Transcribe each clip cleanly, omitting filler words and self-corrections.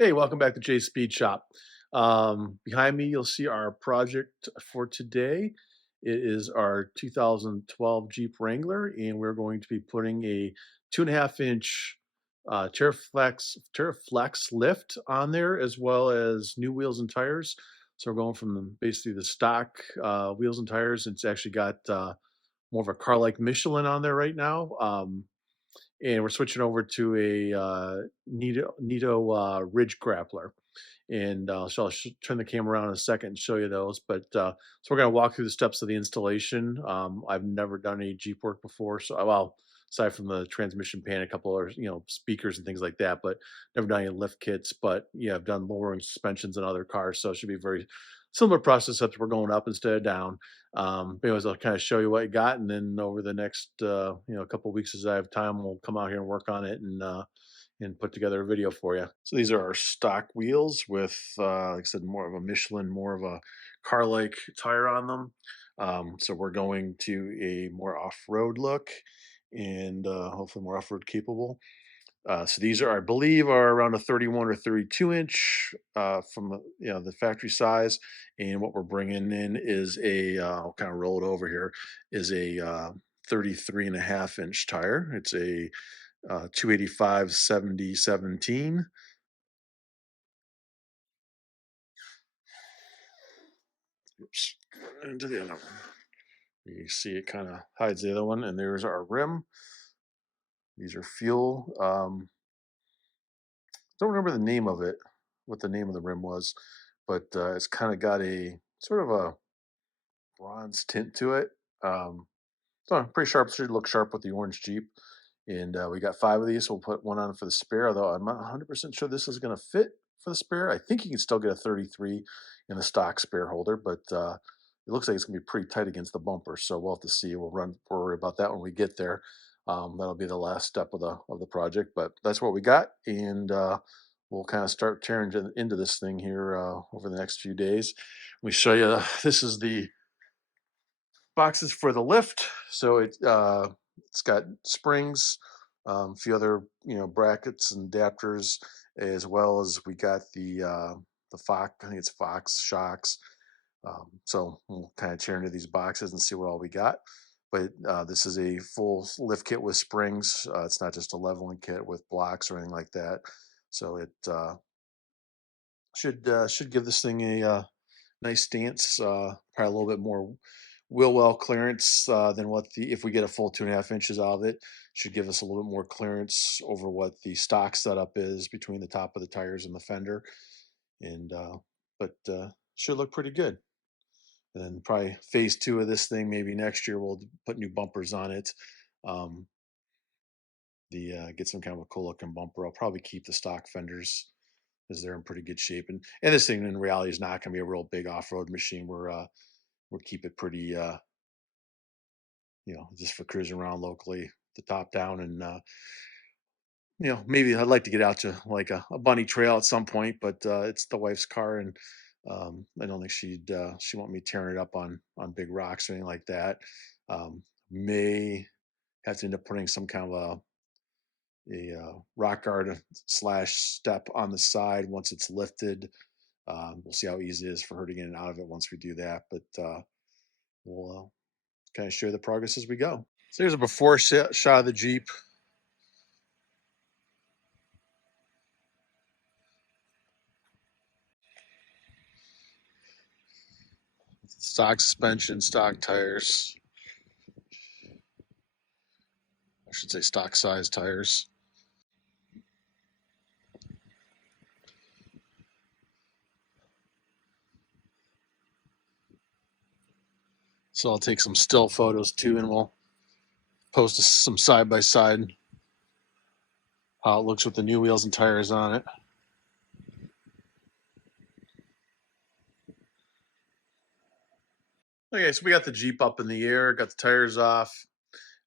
Hey, welcome back to Jay's Speed Shop. Behind me, you'll see our project for today. It is our 2012 Jeep Wrangler, and we're going to be putting a 2.5 inch Teraflex lift on there, as well as new wheels and tires. So we're going from basically the stock wheels and tires. It's actually got more of a car-like Michelin on there right now. And we're switching over to a Nito Ridge Grappler. And so I'll turn the camera around in a second and show you those. But so we're going to walk through the steps of the installation. I've never done any Jeep work before, so well, aside from the transmission pan, a couple of speakers and things like that, but never done any lift kits. But yeah, I've done lowering suspensions in other cars, so it should be very similar process. Except we're going up instead of down. But anyways, I'll kind of show you what you got, and then over the next couple of weeks as I have time, we'll come out here and work on it and put together a video for you. So these are our stock wheels with, like I said, more of a Michelin, more of a car-like tire on them. So we're going to a more off-road look and hopefully more off-road capable. So these are, I believe, are around a 31 or 32 inch from the factory size. And what we're bringing in is I'll kind of roll it over here, is a 33 and a half inch tire. It's a 285 70 17. Oops, into the other one. You see it kind of hides the other one, and there's our rim. These are fuel. Don't remember the name of it, what the name of the rim was, but it's kind of got a sort of a bronze tint to it. So pretty sharp. Should look sharp with the orange Jeep. And we got 5 of these. So we'll put one on for the spare, although I'm not 100% sure this is going to fit for the spare. I think you can still get a 33 in the stock spare holder, but it looks like it's going to be pretty tight against the bumper. So we'll have to see. We'll worry about that when we get there. That'll be the last step of the project, but that's what we got. And we'll kind of start tearing into this thing here over the next few days. We show you, this is the boxes for the lift. So it's got springs, a few other brackets and adapters, as well as we got the Fox. I think it's Fox shocks. So we'll kind of tear into these boxes and see what all we got. But this is a full lift kit with springs. It's not just a leveling kit with blocks or anything like that. So it should give this thing a nice stance, probably a little bit more wheel well clearance than what the if we get a full 2.5 inches out of it, should give us a little bit more clearance over what the stock setup is between the top of the tires and the fender, and but should look pretty good. And then probably phase 2 of this thing, maybe next year we'll put new bumpers on it. Um, the Get some kind of a cool looking bumper. I'll probably keep the stock fenders because they're in pretty good shape. And this thing in reality is not going to be a real big off road machine. We'll keep it pretty, just for cruising around locally, the top down, and maybe I'd like to get out to like a bunny trail at some point, but it's the wife's car, and I don't think she want me tearing it up on big rocks or anything like that. May have to end up putting some kind of a rock guard slash step on the side once it's lifted. We'll see how easy it is for her to get in and out of it once we do that, but we'll kind of share the progress as we go. So here's a before shot of the Jeep. Stock suspension, stock tires. I should say stock size tires. So I'll take some still photos too, and we'll post some side by side how it looks with the new wheels and tires on it. Okay, so we got the Jeep up in the air, got the tires off.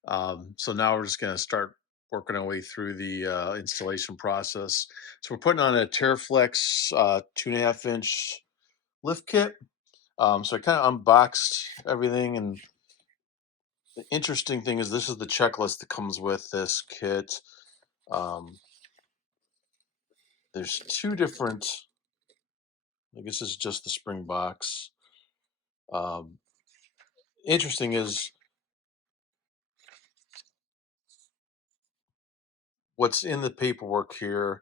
So now we're just going to start working our way through the installation process. So we're putting on a Teraflex 2.5 inch lift kit. So I kind of unboxed everything, and the interesting thing is this is the checklist that comes with this kit. Um, There's two different. I guess this is just the spring box. Um, Interesting is what's in the paperwork here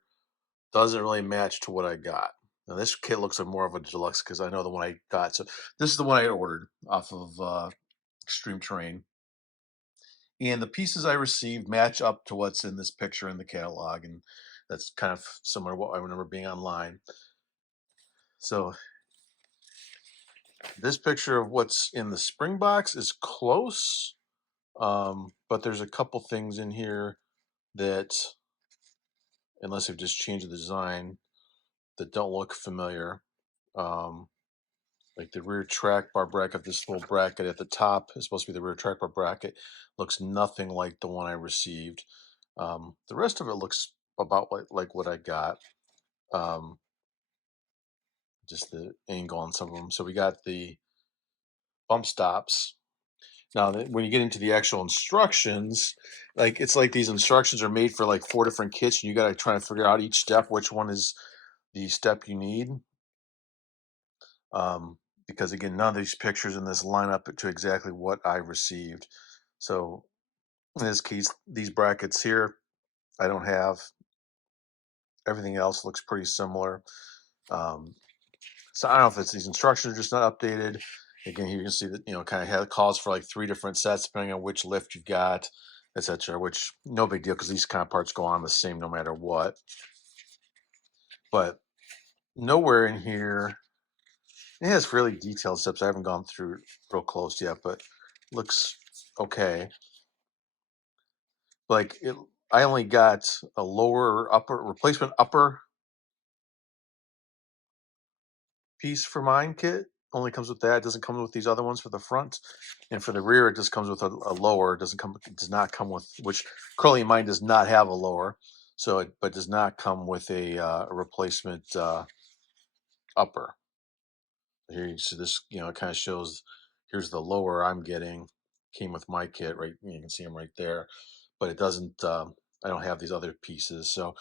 doesn't really match to what I got. Now this kit looks like more of a deluxe because I know the one I got. So this is the one I ordered off of Extreme Terrain, and the pieces I received match up to what's in this picture in the catalog, and that's kind of similar to what I remember being online. So this picture of what's in the spring box is close, but there's a couple things in here that, unless they've just changed the design, that don't look familiar. Um, like the rear track bar bracket, this little bracket at the top is supposed to be the rear track bar bracket. Looks nothing like the one I received. The rest of it looks about like what I got. Um, just the angle on some of them. So we got the bump stops. Now, when you get into the actual instructions, like it's like these instructions are made for like four different kits, and you got to try to figure out each step which one is the step you need. Um, because again, none of these pictures in this line up to exactly what I received. So in this case, these brackets here, I don't have. Everything else looks pretty similar. Um, so I don't know if it's these instructions are just not updated. Again, here you can see that kind of have calls for like three different sets depending on which lift you've got, etc. Which no big deal because these kind of parts go on the same no matter what. But nowhere in here it has really detailed steps. I haven't gone through real close yet, but looks okay. Like it, I only got a lower upper replacement upper piece for mine kit. Only comes with that. It doesn't come with these other ones for the front, and for the rear, it just comes with a lower. It doesn't come. It does not come with, which currently mine does not have a lower. So it but does not come with a replacement upper. Here you see this. It kind of shows. Here's the lower I'm getting. Came with my kit, right? You can see them right there, but it doesn't. I don't have these other pieces, so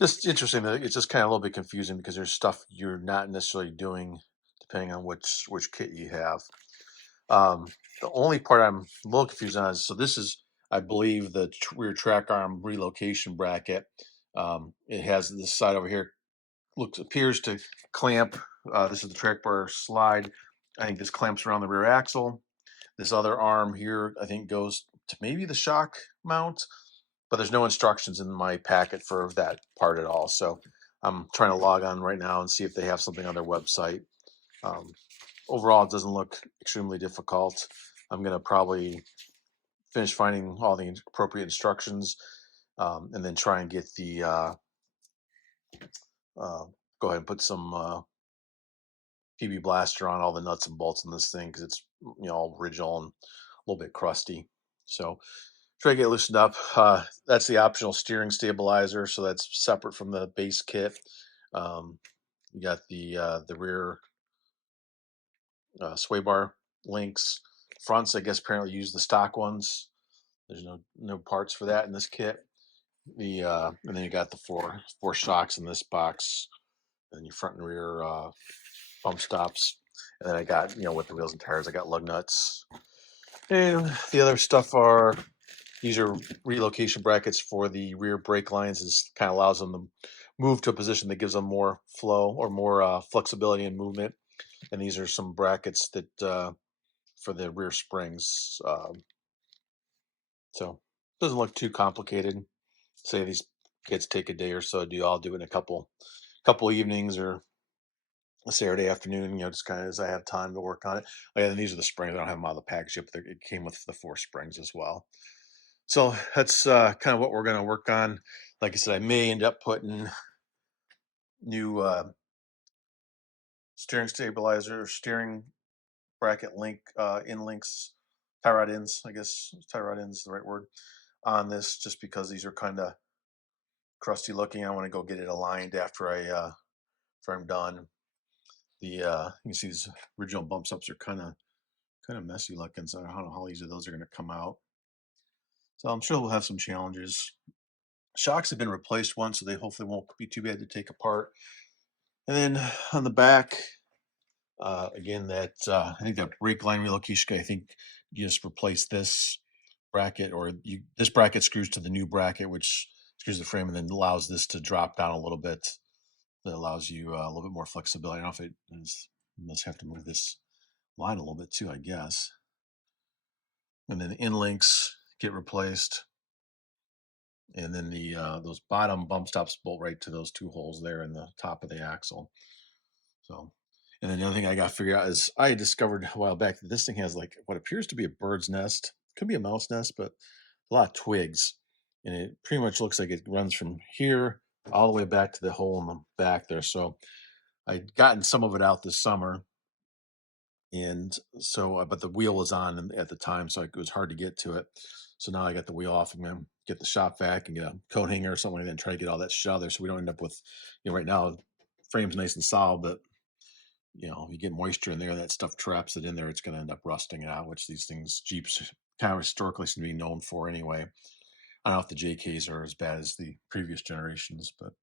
just interesting that it's just kind of a little bit confusing because there's stuff you're not necessarily doing depending on which kit you have. Um, the only part I'm a little confused on is, so this is, I believe, the rear track arm relocation bracket. It has this side over here appears to clamp. This is the track bar slide. I think this clamps around the rear axle. This other arm here, I think, goes to maybe the shock mount, but there's no instructions in my packet for that part at all. So I'm trying to log on right now and see if they have something on their website. Um, Overall, it doesn't look extremely difficult. I'm going to probably finish finding all the appropriate instructions, and then try and get the uh, go ahead and put some PB Blaster on all the nuts and bolts in this thing because it's all original and a little bit crusty. So try to get loosened up. That's the optional steering stabilizer, so that's separate from the base kit. Um, you got the rear sway bar links. Fronts, I guess, apparently use the stock ones. There's no parts for that in this kit. And then you got the four shocks in this box, and your front and rear bump stops. And then I got with the wheels and tires, I got lug nuts. And the other stuff are these are relocation brackets for the rear brake lines. This kind of allows them to move to a position that gives them more flow or more flexibility and movement. And these are some brackets that for the rear springs. So it doesn't look too complicated. Say these kits take a day or so to do. I'll do it in a couple evenings or a Saturday afternoon. Just kind of as I have time to work on it. Oh, yeah, and these are the springs. I don't have them out of the package yet, but it came with the four springs as well. So that's kind of what we're going to work on. Like I said, I may end up putting new steering stabilizer, steering bracket link in links, tie rod ends. I guess tie rod ends is the right word on this, just because these are kind of crusty looking. I want to go get it aligned after I'm done. You can see these original bump stops are kind of messy looking, so I don't know how easy those are going to come out. So I'm sure we'll have some challenges Shocks have been replaced once, so they hopefully won't be too bad to take apart. And then on the back, again, that I think that brake line relocation, I think you just replace this bracket, or this bracket screws to the new bracket, which screws the frame and then allows this to drop down a little bit. That allows you a little bit more flexibility. I don't know if it is, must have to move this line a little bit too, I guess. And then the in links get replaced, and then the those bottom bump stops bolt right to those two holes there in the top of the axle. So, and then the other thing I got to figure out is I discovered a while back that this thing has like what appears to be a bird's nest. Could be a mouse nest, but a lot of twigs. And it pretty much looks like it runs from here all the way back to the hole in the back there. So I'd gotten some of it out this summer. And so, but the wheel was on at the time, so it was hard to get to it. So now I got the wheel off. I'm gonna get the shop vac and get a coat hanger or something like that and try to get all that shit out of there so we don't end up with, right now, frame's nice and solid, but if you get moisture in there, that stuff traps it in there. It's going to end up rusting it out, which these things, Jeeps, kind of historically seem to be known for anyway. I don't know if the JKs are as bad as the previous generations, but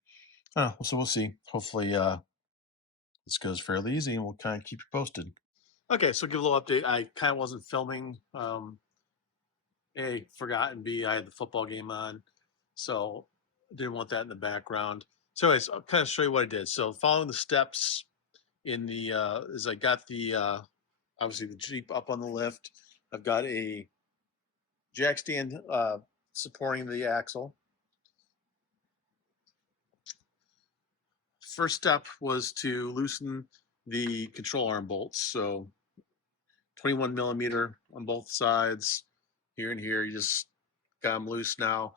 so we'll see. Hopefully, this goes fairly easy, and we'll kind of keep you posted. Okay, so give a little update. I kind of wasn't filming. A, forgot, and B, I had the football game on, so didn't want that in the background. So, anyways, I'll kind of show you what I did. So, following the steps in the as I got the obviously the Jeep up on the lift. I've got a jack stand supporting the axle. First step was to loosen the control arm bolts. So 21 millimeter on both sides, here and here. You just got them loose now.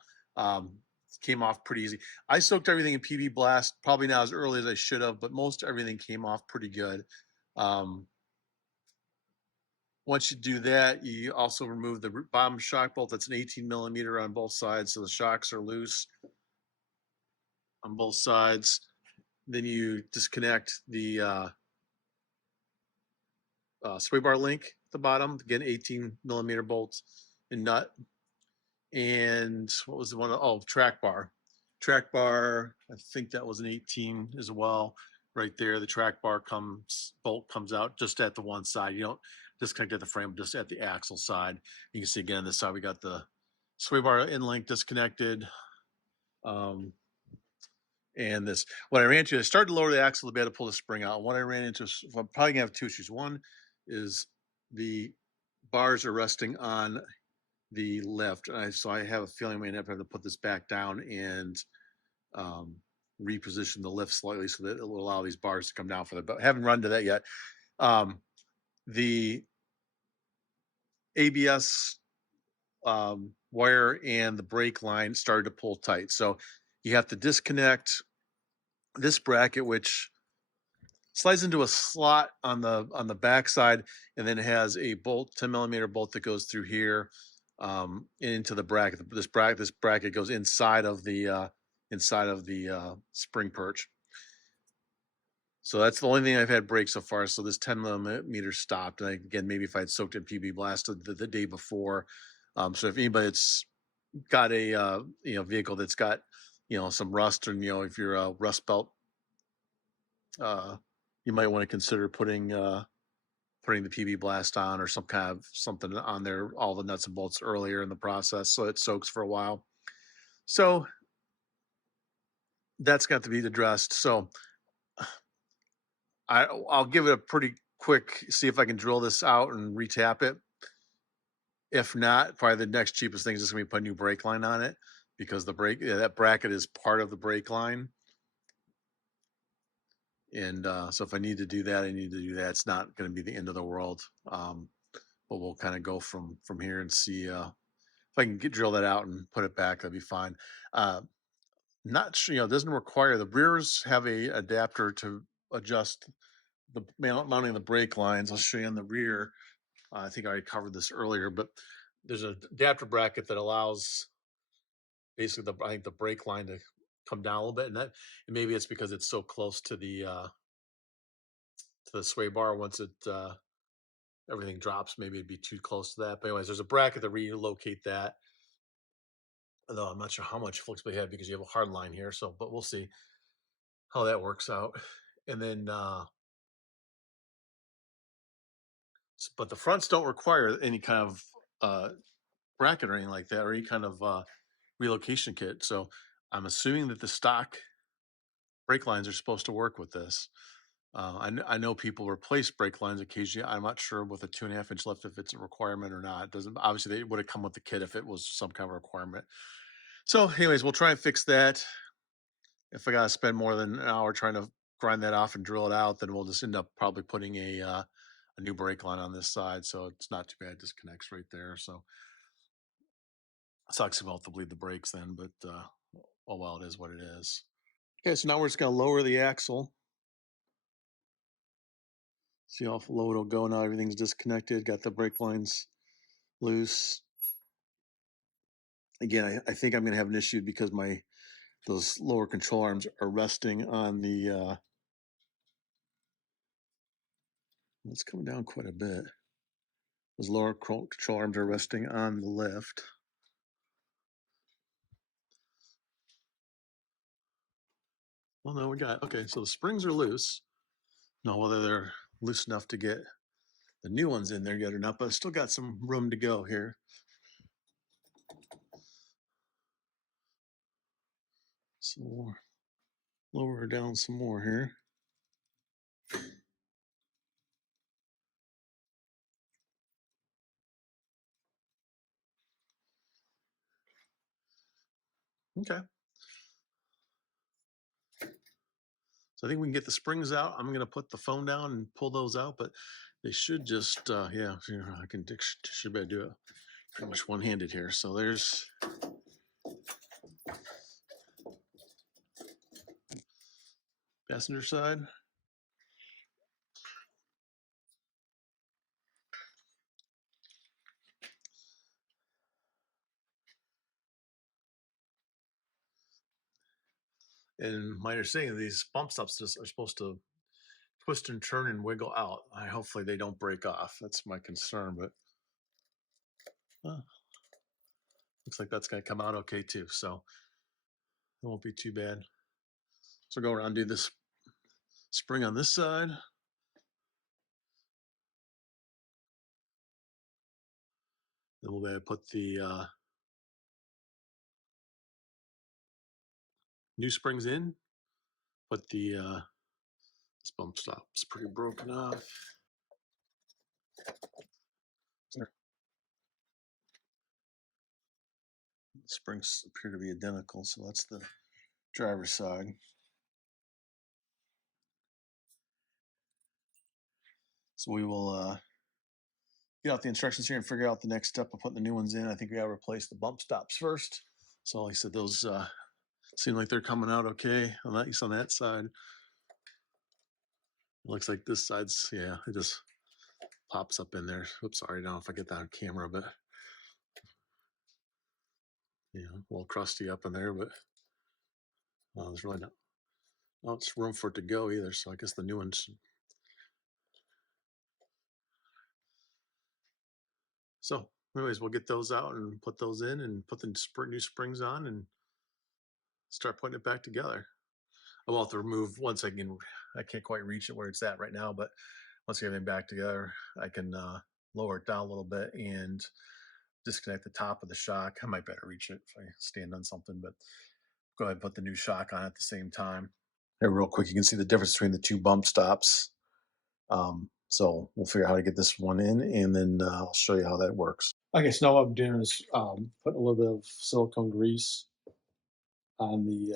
Came off pretty easy. I soaked everything in PB Blast, probably not as early as I should have, but most everything came off pretty good. Once you do that, you also remove the bottom shock bolt. That's an 18 millimeter on both sides, so the shocks are loose on both sides. Then you disconnect the sway bar link at the bottom. Again, 18 millimeter bolts and nut. And what was the one? Oh, track bar. Track bar, I think that was an 18 as well. Right there, the track bar bolt comes out just at the one side. You don't disconnect at the frame, just at the axle side. You can see again, this side we got the sway bar in link disconnected. And this, what I ran into, I started to lower the axle to be able to pull the spring out. And what I ran into, I'm probably gonna have two issues. One is the bars are resting on the lift. So I have a feeling I'm gonna have to put this back down and reposition the lift slightly so that it will allow these bars to come down for the, but I haven't run to that yet. The ABS wire and the brake line started to pull tight. So you have to disconnect this bracket, which slides into a slot on the back side, and then has a bolt, 10 millimeter bolt that goes through here into the bracket. This bracket goes inside of the spring perch. So that's the only thing I've had break so far. So this 10 millimeter stopped. And again, maybe if I'd soaked in PB Blast the day before. So if anybody that's got a vehicle that's got some rust, and if you're a rust belt, you might want to consider putting the PB Blast on, or some kind of something on there, all the nuts and bolts earlier in the process, so it soaks for a while. So that's got to be addressed. So I'll give it a pretty quick, see if I can drill this out and retap it. If not, probably the next cheapest thing is just going to be put a new brake line on it, because that bracket is part of the brake line. And so if I need to do that, I need to do that. It's not going to be the end of the world. But we'll kind of go from here and see if I can drill that out and put it back. That'd be fine. Not sure, it doesn't require, the rears have a adapter to adjust the mounting the brake lines. I'll show you on the rear. I think I already covered this earlier, but there's an adapter bracket that allows basically I think the brake line to come down a little bit, and maybe it's because it's so close to the sway bar. Once everything drops, maybe it'd be too close to that. But anyways, there's a bracket to relocate that. Although I'm not sure how much flexibility you have because you have a hard line here. So, but we'll see how that works out. And then, but the fronts don't require any kind of bracket or anything like that, or any kind of relocation kit. So I'm assuming that the stock brake lines are supposed to work with this. I know people replace brake lines occasionally. I'm not sure with a 2.5 inch lift if it's a requirement or not. It doesn't, obviously they would have come with the kit if it was some kind of requirement. So, anyways, we'll try and fix that. If I gotta spend more than an hour trying to grind that off and drill it out, then we'll just end up probably putting a new brake line on this side. So it's not too bad. It disconnects right there. So it sucks about to bleed the brakes then, but oh well, it is what it is. Okay, so now we're just gonna lower the axle. See how low it'll go now. Everything's disconnected. Got the brake lines loose. Again, I think I'm gonna have an issue because those lower control arms are resting on the. It's coming down quite a bit. Those lower control arms are resting on the lift. Well, no, we got, okay, so the springs are loose. Now, whether they're loose enough to get the new ones in there yet or not, but I still got some room to go here. So we'll lower her down some more here. Okay. So I think we can get the springs out. I'm going to put the phone down and pull those out, but they should just, yeah, I should be able to do it pretty much one-handed here. So there's passenger side. And my understanding, these bump stops are supposed to twist and turn and wiggle out. Hopefully they don't break off. That's my concern, but looks like that's going to come out okay too. So it won't be too bad. So go around and do this spring on this side. Then we'll be able to put the new springs in. Put the this bump stop's pretty broken off. The springs appear to be identical, so that's the driver's side. So we will get out the instructions here and figure out the next step of putting the new ones in. I think we got to replace the bump stops first. So like I said, those seem like they're coming out okay on that, at least on that side. It looks like this side's, yeah, it just pops up in there. Oops, sorry, I don't know if I get that on camera, but yeah, a little crusty up in there, but there's really not much room for it to go either. So I guess the new ones. So anyways, we'll get those out and put those in and put the new springs on and start putting it back together. I will have to remove once I can't quite reach it where it's at right now, but once I get everything back together, I can lower it down a little bit and disconnect the top of the shock. I might better reach it if I stand on something, but go ahead and put the new shock on at the same time. Here, real quick, you can see the difference between the two bump stops. So we'll figure out how to get this one in, and then I'll show you how that works. Okay, so now what I'm doing is putting a little bit of silicone grease on the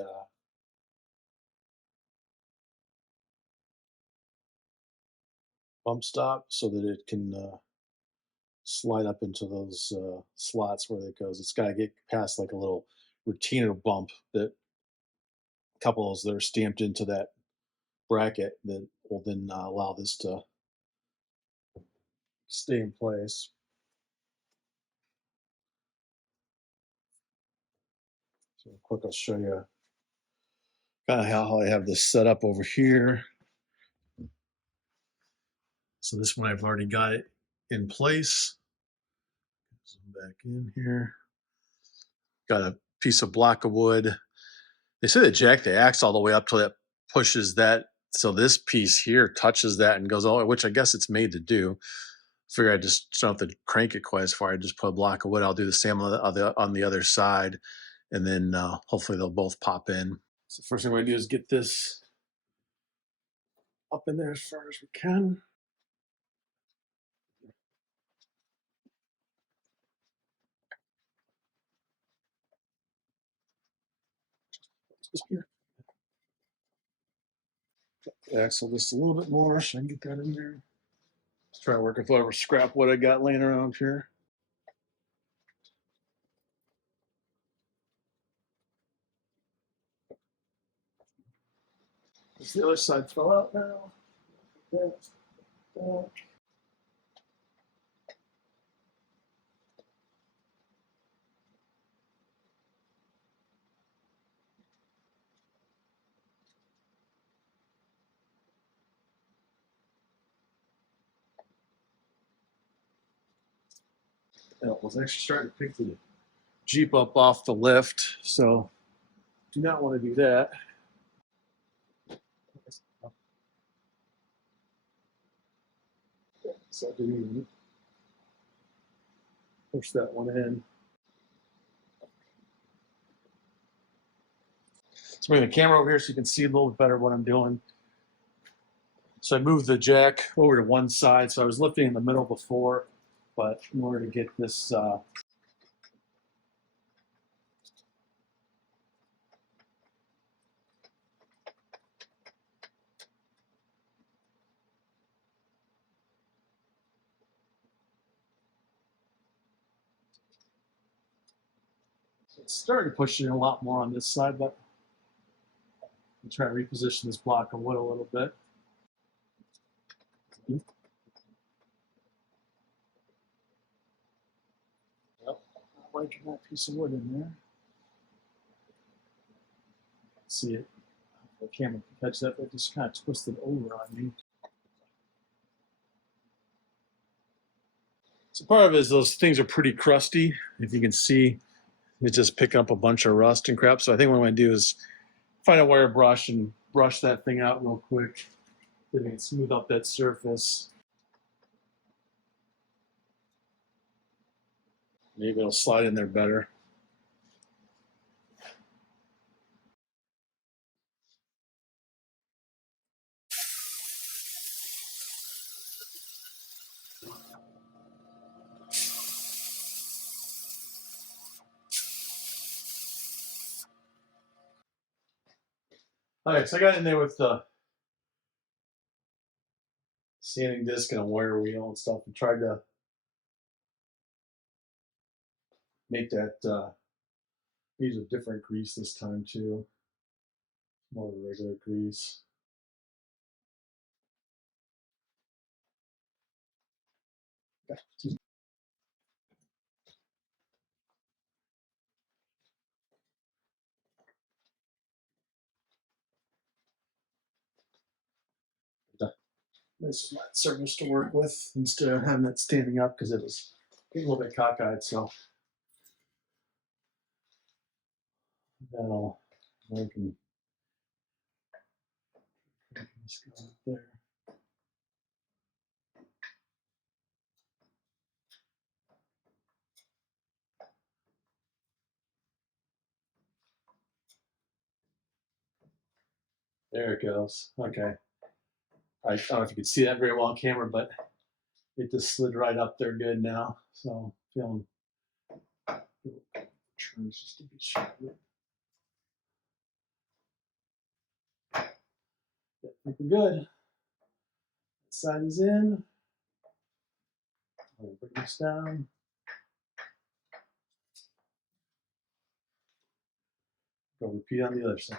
bump stop so that it can slide up into those slots where it goes. It's got to get past like a little retainer bump that a couple of those that are stamped into that bracket that will then allow this to stay in place. So real quick, I'll show you kind of how I have this set up over here. So this one I've already got it in place. Zoom back in here. Got a piece of block of wood. They say they jack the axe all the way up till it pushes that. So this piece here touches that and goes all, which I guess it's made to do. Figure I just don't have to crank it quite as far. I just put a block of wood. I'll do the same on the other side, and then hopefully they'll both pop in. So first thing we're gonna do is get this up in there as far as we can. Just here. The axle just a little bit more so I can get that in there. Let's try to work with whatever scrap wood I got laying around here. Just the other side fell out now. That. I was actually starting to pick the Jeep up off the lift, so do not want to do that. So I didn't even push that one in. So bring the camera over here so you can see a little bit better what I'm doing. So I moved the jack over to one side. So I was lifting in the middle before, but in order to get this it's starting to push in a lot more on this side, but I'm trying to reposition this block of wood a little bit. Yep, I'm liking that piece of wood in there. See it. The camera can catch that, but it just kind of twisted over on me. So part of it is those things are pretty crusty. If you can see, it's just picking up a bunch of rust and crap. So I think what I'm going to do is find a wire brush and brush that thing out real quick. Then we can smooth up that surface. Maybe it'll slide in there better. All right, so I got in there with the sanding disc and a wire wheel and stuff and tried to make that use a different grease this time too. More of a regular grease. Nice flat surface to work with instead of having it standing up because it was getting a little bit cockeyed. So that'll I can just go up there. There it goes. Okay. I don't know if you can see that very well on camera, but it just slid right up there good now. So feeling turns just to be sure. Yeah, I think we're good. Side is in. I'll bring this down. Go repeat on the other side.